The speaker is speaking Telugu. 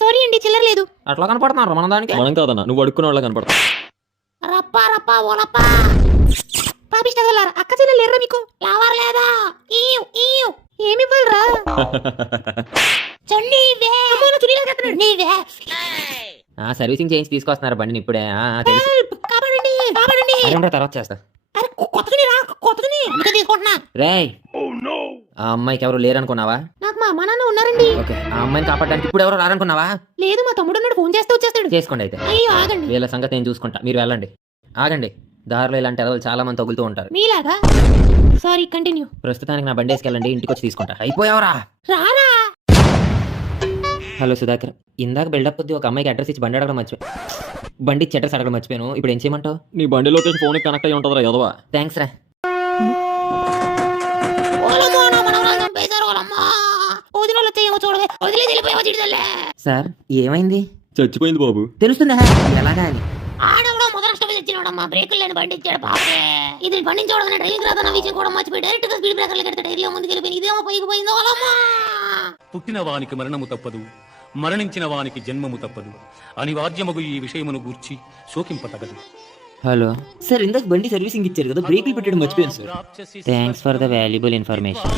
సారీ అండి, చిల్లర లేదు. అట్లా కనపడుతున్నారు మన దానికి. మనం కాదన్నా, నువ్వు అడుక్కునే వాళ్ళ కనపడతా. రప్పా రప్పా ఓలప్పా పాపిస్తారా అక్క చెల్లెలు ఎర్ర మీకు లావారు లేదా? ఏమి ఇవ్వాలరా? సర్వీసింగ్ చేయించి తీసుకొస్తున్నారు బండిని ఇప్పుడే. తెలుసు. తర్వాత చేస్తా. రేయ్, ఆ అమ్మాయికి ఎవరు లేరనుకున్నావా? నాకు మా అమ్మ నాన్న ఉన్నారండి. ఓకే, ఆ అమ్మాయిని కాపాడడానికి ఇప్పుడు ఎవరు రారనుకున్నావా? లేదు, మా తమ్ముడు ఉన్నాడు, ఫోన్ చేస్తే వచ్చేస్తాడు. చేసుకోండి అయితే. అయ్యో ఆగండి, వీళ్ళ సంగతి నేను చూసుకుంటా, మీరు వెళ్ళండి. ఆగండి, దారిలో ఇలాంటి ఎదవలు చాలా మంది తగులుతూ ఉంటారు. మీలాగా. Sorry, continue. ప్రస్తుతానికి నా బండి వేసుకెళ్ళండి, ఇంటికి వచ్చి తీసుకుంటా. అయిపోయావరా? రారా. హలో సుధాకర్, ఇందాక బిల్డప్ కొద్ది ఒక అమ్మాయికి అడ్రస్ ఇచ్చి బండి అడగడం మర్చిపోయాను. బండి ఇచ్చి అడ్రస్ అడగడం మర్చిపోయాను. ఇప్పుడు ఏం చేయమంటావు? నీ బండి లొకేషన్ ఫోన్కి కనెక్ట్ అయ్యి ఉంటుందిరా యదవా. థ్యాంక్స్ రా. సార్, ఏమైంది? చచ్చిపోయింది బాబు. తెలుస్తుందా ఎలాగా అని? ఆడవడం మొదటి తెచ్చినోడమ్మా, బ్రేకులు లేని బండి ఇచ్చాడు పాపే. ఇది బండి చూడగానే డ్రైవింగ్ రాదన్న విషయం కూడా మర్చిపోయి డైరెక్ట్ గా స్పీడ్ బ్రేకర్లు కడితే టైర్లో ముందుకు వెళ్ళిపోయింది. ఇదేమో పైకి పోయిందో వాళ్ళమ్మా. పుట్టిన వానికి మరణము తప్పదు, మరణించిన వానికి జన్మము తప్పదు. అనివార్యమగు ఈ విషయమును గూర్చి శోకింపతగదు. హలో సార్, ఇందాక బండి సర్వీసింగ్ ఇచ్చారు కదా, బ్రేకులు పెట్టడం మర్చిపోయాను sir. Thanks for the valuable information.